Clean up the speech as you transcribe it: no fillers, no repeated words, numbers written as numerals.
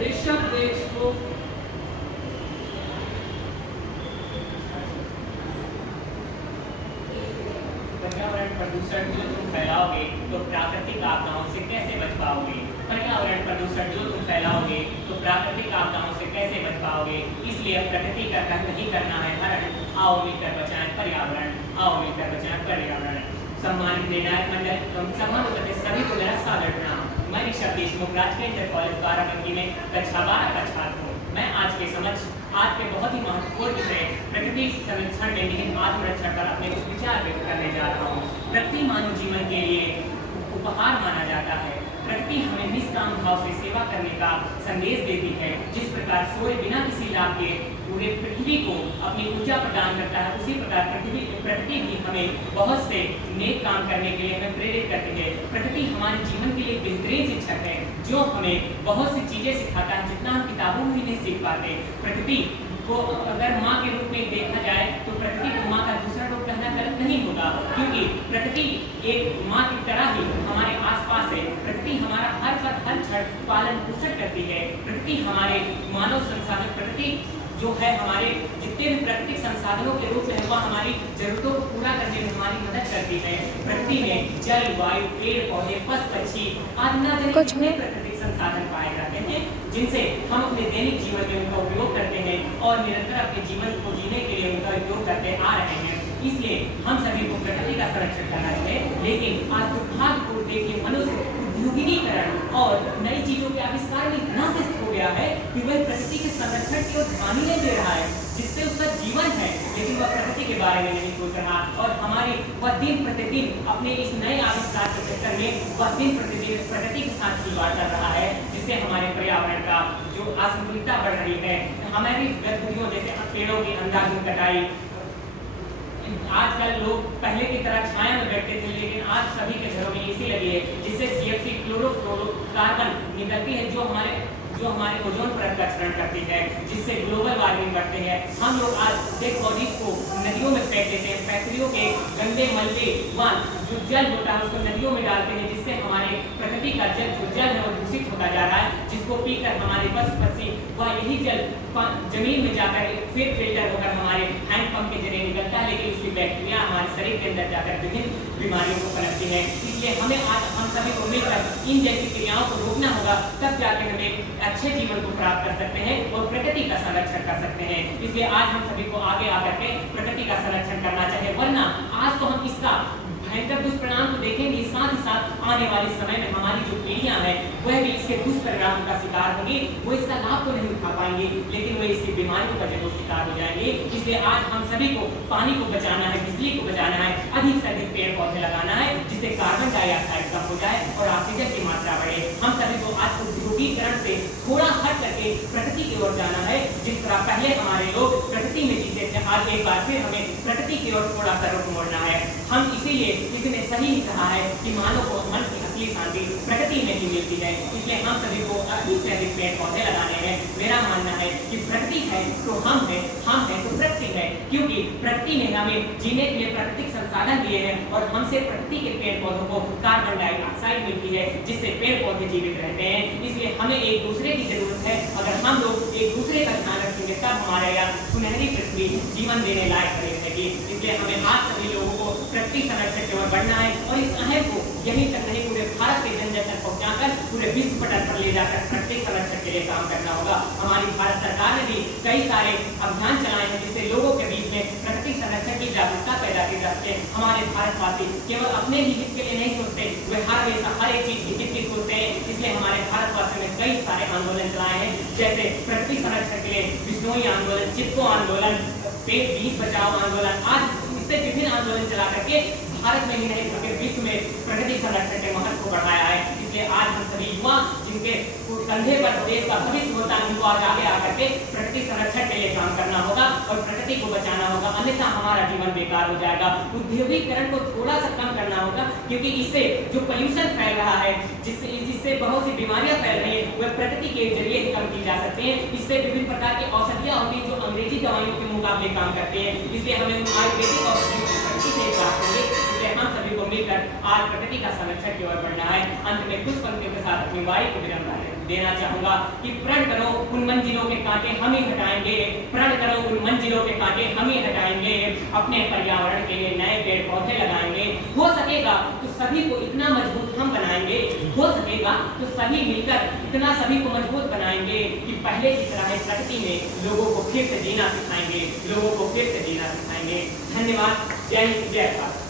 ऋषभ देशमुख पर्यावरण प्रदूषण जो तुम फैलाओगे तो प्राकृतिक आपदाओं से कैसे बच पाओगे? पर्यावरण प्रदूषण जो तुम फैलाओगे तो प्राकृतिक आपदाओं से कैसे बच पाओगे? इसलिए प्रकृति का रंग नहीं करना है हरण। आओ मिलकर बचाएं पर्यावरण, आओ मिलकर बचाएं पर्यावरण। सम्मानित निर्णायक मंडल एवं सभा में उपस्थित सभी को मेरा सादर प्रणाम। मैं ऋषभ देशमुख राजकीय इंटर कॉलेज बाराबंकी में कक्षा 12 का छात्र हूँ। मैं आज के बहुत ही महत्वपूर्ण विषय प्रकृति संरक्षण में निहित आत्मरक्षण पर अपने कुछ विचार व्यक्त करने जा रहा हूँ। प्रकृति मानव जीवन के लिए उपहार माना जाता है। प्रकृति हमें निष्काम भाव से सेवा करने का संदेश देती है। जिस प्रकार सूर्य बिना किसी लाभ के पूरे पृथ्वी को अपनी ऊर्जा प्रदान करता है, उसी प्रकार प्रकृति भी हमें बहुत से नेक काम करने के लिए हमें प्रेरित करती है। प्रकृति हमारे जीवन के लिए बेहतरीन शिक्षक है जो हमें बहुत सी चीजें सिखाता है जितना हम किताबों में नहीं सीख पाते। प्रकृति को अगर माँ के रूप में देखा जाए तो प्रकृति को माँ का दूसरा रूप कहना गलत नहीं होगा, क्योंकि प्रकृति एक माँ की तरह ही हमारे आसपास है। प्रकृति हमारा हर क्षण पालन पोषण करती है। प्रकृति हमारे मानव संसाधन, प्रकृति जो है हमारे जितने भी प्राकृतिक संसाधनों के रूप में वह हमारी जरूरतों को पूरा करने में हमारी मदद करती है। प्रकृति में जल, वायु, पेड़ पौधे, पशु पक्षी आदि न जाने कितने प्राकृतिक संसाधन पाए जाते हैं जिनसे हम अपने दैनिक जीवन में उनका उपयोग करते हैं और निरंतर अपने जीवन को जीने के लिए उनका उपयोग करते आ रहे हैं। इसलिए हम सभी को प्रकृति का संरक्षण करना है। लेकिन आज दुर्भाग्यपूर्ण देखिए मनुष्य उद्योगीकरण और नई चीजों के आविष्कार में इतना व्यस्त हो गया है कि वह प्रकृति के संरक्षण की ओर ध्यान ही नहीं दे रहा है, जिससे उसका जीवन है लेकिन वह प्रकृति के बारे में नहीं सोच रहा। और हमारी वह दिन प्रतिदिन अपने इस नए आविष्कार के चक्कर में वह दिन प्रतिदिन प्रकृति के साथ खिलवाड़ कर रहा है, जिससे हमारे पर्यावरण का जो असंतुलितता बढ़ रही है। हमारी गतिविधियों जैसे पेड़ों की अंधाधुंध कटाई, आजकल लोग पहले की तरह छाया में बैठते थे, लेकिन आज सभी के घरों में एसी लगी है जिससे CFC क्लोरोफ्लोरोकार्बन निकलती है जो हमारे ओजोन परत का क्षरण करती है, जिससे ग्लोबल वार्मिंग बढ़ती है। हम लोग आज डेड बॉडीज को नदियों में फेंक देते हैं, फैक्ट्रियों के गंदे मलबे व जो जल होता है उसको नदियों में डालते हैं, जिससे हमारे प्रकृति का जल है वो दूषित होता जा रहा है, जिसको पीकर हमारे पशु पक्षी व यही जल जमीन में जाकर फिर फिल्टर होकर हमारे हैंडपंप के जरिए निकलता है, लेकिन उसकी बैक्टीरिया हमारे शरीर के अंदर जाकर विभिन्न बीमारियों को पनपती है। इसलिए हमें आज हम सभी को मिलकर इन जैसी क्रियाओं को रोकना होगा, तब जाकर हमें अच्छे जीवन को प्राप्त कर सकते हैं और प्रकृति का संरक्षण कर सकते हैं। इसलिए आज हम सभी को आगे आकर के प्रकृति का संरक्षण करना चाहिए, वरना आज तो हम इसका भयंकर दुष्परिणाम को देखेंगे, साथ ही साथ आने वाले समय में हमारी जो पीढ़ियां हैं वह भी इसके दुष्परिणाम का शिकार होंगी। वो इसका लाभ तो नहीं उठा पाएंगे, लेकिन वह इसकी बीमारियों का जरूर शिकार हो जाएंगे। इसलिए आज हम सभी को पानी को बचाना है, बिजली को बचाना है, अधिक से अधिक पेड़ पौधे लगाना है, जिससे कार्बन डाइऑक्साइड कम हो जाए और ऑक्सीजन की मात्रा बढ़े। हम सभी को आज उद्योगीकरण से थोड़ा हट करके प्रकृति की ओर जाना है। जिस तरह पहले हमारे लोग प्रकृति में जीते थे, आज एक बार फिर हमें प्रकृति की ओर थोड़ा सा रुख मोड़ना है। हम इसीलिए किसी ने सही कहा है कि मानव को मन की असली शांति प्रकृति में ही मिलती है। इसलिए हम सभी को अधिक से अधिक पेड़ पौधे लगाने हैं। मेरा मानना है कि प्रकृति है तो हम है तो प्रकृति है, क्योंकि प्रकृति ने हमें जीने के लिए प्राकृतिक संसाधन दिए हैं और हमसे प्रकृति के पेड़ पौधों को कार्बन डाइऑक्साइड मिलती है, जिससे पेड़ पौधे जीवित रहते हैं। इसलिए हमें एक दूसरे की जरूरत है। अगर हम लोग एक दूसरे का ध्यान रखेंगे तब हमारे यहाँ सुनहरी पृथ्वी जीवन देने लायक रहेगी। इसलिए हमें आज सभी लोगों को प्रकृति संरक्षण की ओर बढ़ना है और इस अहम को यहीं तक नहीं पूरे भारत के जन जन तक पहुंचाकर पूरे विश्व पटल पर ले जाकर प्रकृति संरक्षण के लिए काम करना होगा। हमारी भारत सरकार ने भी कई सारे अभियान चलाए हैं जिससे लोगों के बीच में प्रकृति संरक्षण की जागरूकता पैदा की जाती है। हमारे भारतवासी केवल अपने ही हित के लिए नहीं सोचते, वे हर एक चीज हित की सोचते हैं। इसलिए हमारे भारतवासियों ने कई सारे आंदोलन चलाए हैं, जैसे प्रकृति संरक्षण के लिए बिश्नोई आंदोलन, चिपको आंदोलन, बीज बचाओ आंदोलन, आज इससे विभिन्न आंदोलन चला करके भारत में ही नहीं बल्कि विश्व में प्रकृति संरक्षण के महत्व को बढ़ाया है। इसलिए आज हम सभी युवा जिनके कंधे पर देश का भविष्य होता है उनको आज आगे आकर के प्रकृति संरक्षण के लिए काम करना होगा और प्रकृति को बचाना होगा, अन्यथा हमारा जीवन बेकार हो जाएगा। उद्योगीकरण को थोड़ा सा कम करना होगा, क्योंकि इससे जो पोल्यूशन फैल रहा है, जिससे बहुत सी बीमारियां फैल रही है, वह प्रकृति के जरिए ही कम की जा सकती हैं। इससे विभिन्न प्रकार की औषधियां होती हैं जो अंग्रेजी दवाइयों के मुकाबले काम करते हैं। इसलिए हमें आयुर्वेदिक औषधियों की प्रकृति से प्राप्त होंगे। इसलिए हम सभी को मिल मिलकर आज प्रकृति का संरक्षण की ओर बढ़ना है। अंत में कुछ पंक्तियों के साथ अपनी वाणी को विराम देना चाहूंगा कि प्रण करो उन मंजिलों के कांटे हम ही हटाएंगे, प्रण करो उन मंजिलों के कांटे हम ही हटाएंगे, अपने पर्यावरण के लिए नए पेड़ पौधे लगाएंगे। हो सकेगा तो सभी को इतना मजबूत हम बनाएंगे, हो सकेगा तो सभी मिलकर इतना सभी को मजबूत बनाएंगे कि पहले की तरह इस प्रकृति में लोगों को फिर से जीना सिखाएंगे, लोगों को फिर से जीना सिखाएंगे। धन्यवाद। जय हिंद, जय भारत।